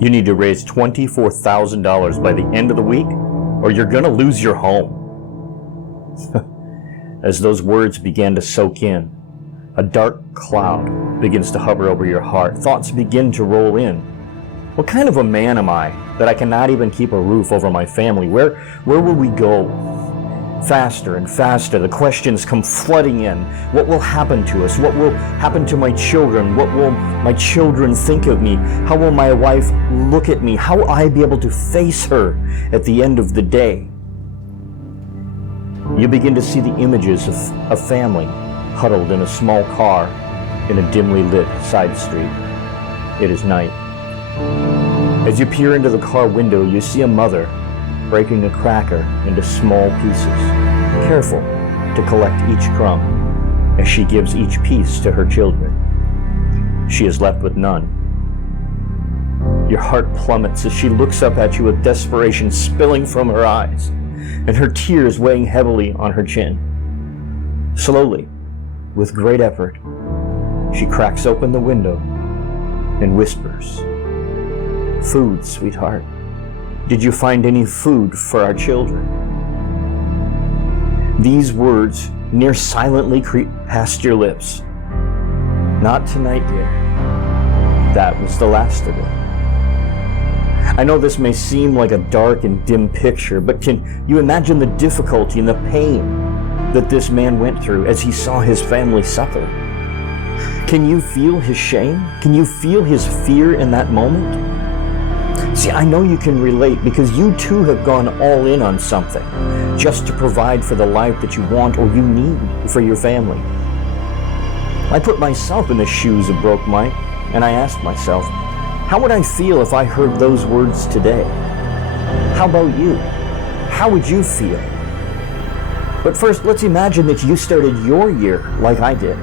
You need to raise $24,000 by the end of the week, or you're going to lose your home. As those words began to soak in, a dark cloud begins to hover over your heart. Thoughts begin to roll in. What kind of a man am I that I cannot even keep a roof over my family? Where will we go? Faster and faster, the questions come flooding in. What will happen to us? What will happen to my children? What will my children think of me? How will my wife look at me? How will I be able to face her at the end of the day? You begin to see the images of a family huddled in a small car in a dimly lit side street. It is night. As you peer into the car window, you see a mother breaking a cracker into small pieces, careful to collect each crumb as she gives each piece to her children. She is left with none. Your heart plummets as she looks up at you with desperation spilling from her eyes and her tears weighing heavily on her chin. Slowly, with great effort, she cracks open the window and whispers, "Food, sweetheart. Did you find any food for our children?" These words near silently creep past your lips. "Not tonight, dear. That was the last of it." I know this may seem like a dark and dim picture, but can you imagine the difficulty and the pain that this man went through as he saw his family suffer? Can you feel his shame? Can you feel his fear in that moment? See, I know you can relate because you too have gone all in on something just to provide for the life that you want or you need for your family. I put myself in the shoes of broke Mike and I asked myself, how would I feel if I heard those words today? How about you? How would you feel? But first, let's imagine that you started your year like I did,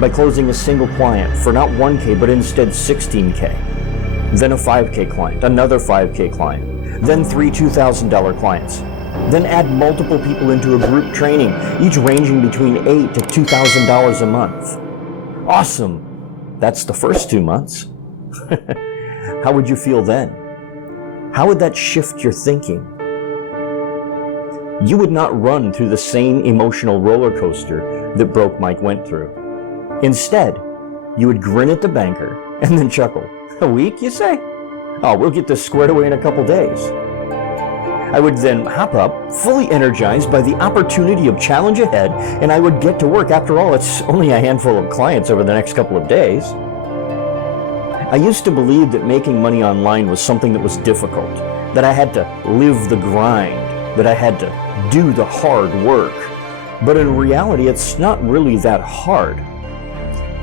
by closing a single client for not 1K, but instead 16K. Then a 5K client, another 5K client, then 3 $2,000 clients. Then add multiple people into a group training, each ranging between $8,000 to $2,000 a month. Awesome. That's the first 2 months. How would you feel then? How would that shift your thinking? You would not run through the same emotional roller coaster that broke Mike went through. Instead, you would grin at the banker and then chuckle. "A week, you say? Oh, we'll get this squared away in a couple days." I would then hop up, fully energized by the opportunity of challenge ahead, and I would get to work. After all, it's only a handful of clients over the next couple of days. I used to believe that making money online was something that was difficult, that I had to live the grind, that I had to do the hard work. But in reality, it's not really that hard.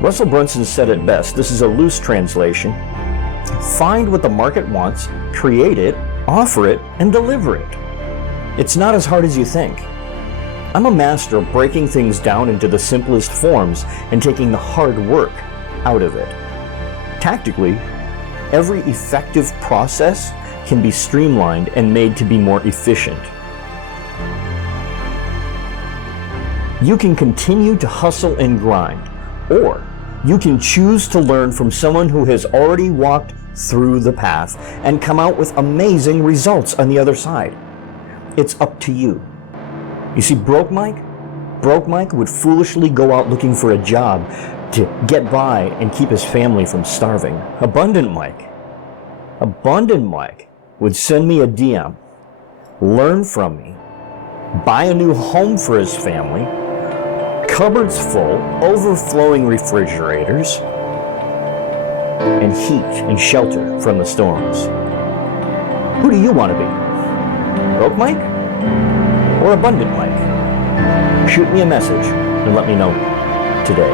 Russell Brunson said it best. This is a loose translation. Find what the market wants, create it, offer it, and deliver it. It's not as hard as you think. I'm a master of breaking things down into the simplest forms and taking the hard work out of it. Tactically, every effective process can be streamlined and made to be more efficient. You can continue to hustle and grind, or you can choose to learn from someone who has already walked through the path and come out with amazing results on the other side. It's up to you. You see, Broke Mike would foolishly go out looking for a job to get by and keep his family from starving. Abundant Mike would send me a DM, learn from me, buy a new home for his family, cupboards full, overflowing refrigerators, and heat and shelter from the storms. Who do you want to be? Broke Mike or Abundant Mike? Shoot me a message and let me know today.